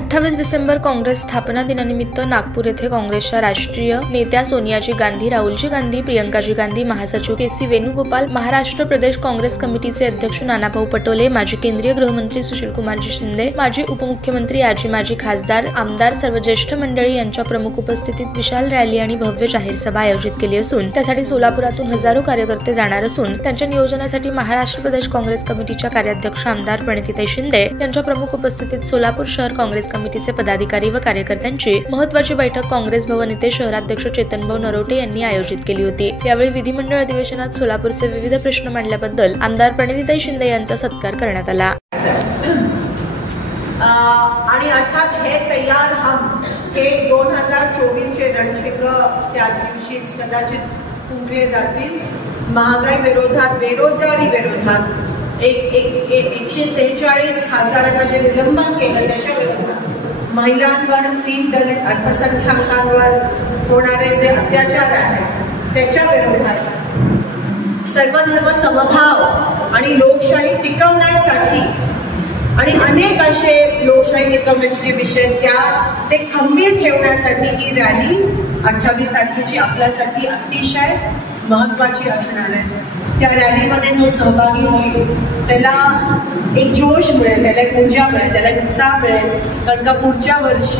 28 डिसेंबर काँग्रेस स्थापना दिनानिमित्त नागपूर येथे काँग्रेसच्या राष्ट्रीय नेत्या सोनियाजी गांधी, राहुलजी गांधी, प्रियंकाजी गांधी, महासचिव के.सी. वेणुगोपाल, महाराष्ट्र प्रदेश काँग्रेस कमिटीचे अध्यक्ष नानाभाऊ पटोले, माजी केंद्रीय गृहमंत्री सुशीलकुमारजी शिंदे, माजी उपमुख्यमंत्री, माजी खासदार, आमदार, सर्व ज्येष्ठ मंडळी यांच्या प्रमुख उपस्थितीत विशाल रॅली आणि भव्य जाहीर सभा आयोजित केली असून त्यासाठी सोलापुरातून हजारो कार्यकर्ते जाणार असून त्यांच्या नियोजनासाठी महाराष्ट्र प्रदेश काँग्रेस कमिटीच्या कार्याध्यक्ष आमदार प्रणितीताई शिंदे यांच्या प्रमुख उपस्थितीत सोलापूर शहर काँग्रेस कमिटीचे पदाधिकारी व कार्यकर्त्यांची महत्त्वाची बैठक काँग्रेस भवन येथे शहराध्यक्ष चेतनभाऊ नरोटे यांनी आयोजित केली होती। यावेळी विधिमंडळ अधिवेशनात सोलापूरचे विविध प्रश्न मांडल्याबद्दल आमदार प्रणितीताई शिंदे यांचा सत्कार करण्यात आला। आणि अर्थात हे तयार हम हे 2024 चे रणशिंग त्या दिवशीच कदाचित फुंकले जातील। महागाई विरोधात, बेरोजगारी विरोधात 143 खासदारांना जे निलंबन केलं त्याच्या विरोधात, महिलांवर, 3 दलित अल्पसंख्याकांवर होणारे जे अत्याचार आहेत त्याच्या विरोधात, सर्वधर्म समभाव आणि लोकशाही टिकवण्यासाठी आणि अनेक असे लोकशाही टिकवण्याचे जे विषय ते खंबीर ठेवण्यासाठी ही रॅली 28 तारखेची आपल्यासाठी अतिशय महत्त्वाची असणार आहे। त्या रॅलीमध्ये जो सहभागी होईल त्याला एक जोश मिळेल, त्याला एक ऊर्जा मिळेल, त्याला एक उत्साह मिळेल, कारण का पुढचं वर्ष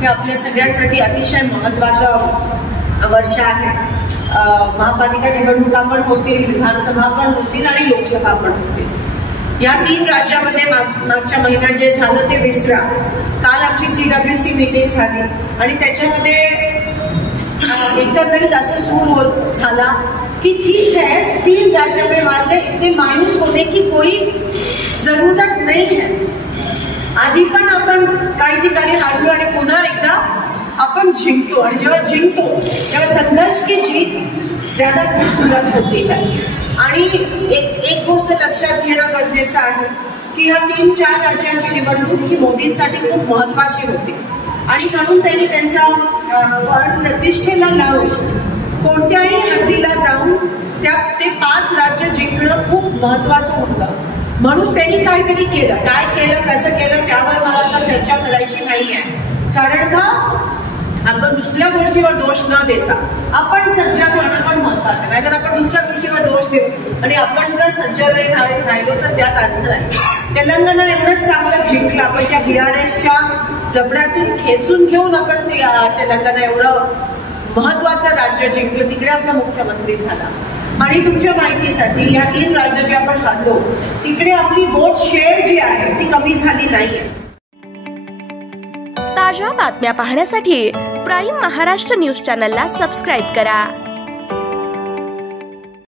हे आपल्या सगळ्यांसाठी अतिशय महत्त्वाचं वर्ष आहे। महापालिका निवडणुका पण होतील, विधानसभा पण होतील आणि लोकसभा पण होतील। या 3 राज्यामध्ये मागच्या महिन्यात जे झालं ते विसरा। काल आमची CWC मीटिंग झाली आणि त्याच्यामध्ये एकंदरीत असं सूर झाला कि ठीक है, 3 राज्यों में वादे इतने मायूस होने की कोई जरूरत नहीं है। आधी पण आपण काही ठिकाणी हारलो आणि पुन्हा एकदा आपण जिंकतो आणि जेव्हा जिंकतो तेव्हा संघर्ष की जीत ज्यादा खूबसूरत होती है। आणि एक गोष्ट लक्षात घेणं गरजेचं आहे की या 3-4 राज्यांची निवडणूक ही मोदींसाठी खूप महत्त्वाची होती आणि म्हणून त्यांनी त्यांचा प्रतिष्ठेला लावून कोणत्याही हद्दीला जाऊन ते 5 राज्य जिंकणं खूप महत्त्वाचं होतं। म्हणून त्यांनी काहीतरी केलं, काय केलं, कसं केलं त्यावर मला आता चर्चा करायची नाहीये, कारण का आपण दुसऱ्या गोष्टीवर दोष न देता आपण सज्ज राहणं पण महत्त्वाचं, नाहीतर आपण दुसऱ्या गोष्टीवर दोष देऊ आणि आपण जर सज्ज राहिलो तर त्यात अर्थ नाही। तेलंगणा एवढंच चांगलं जिंकलं, आपण त्या BRSच्या जबड्यातून खेचून घेऊन आपण तेलंगणा एवढं महत्त्वाचं राज्य जिंकलं, तिकडे आपला मुख्यमंत्री झाला। आणि तुमच्या माहितीसाठी या 3 राज्य जे आपण हारलो तिकडे आपली वोट शेअर जी आहे ती कमी झाली नाहीये। ताज्या बातम्या पाहण्यासाठी प्राईम महाराष्ट्र न्यूज चॅनलला सबस्क्राईब करा।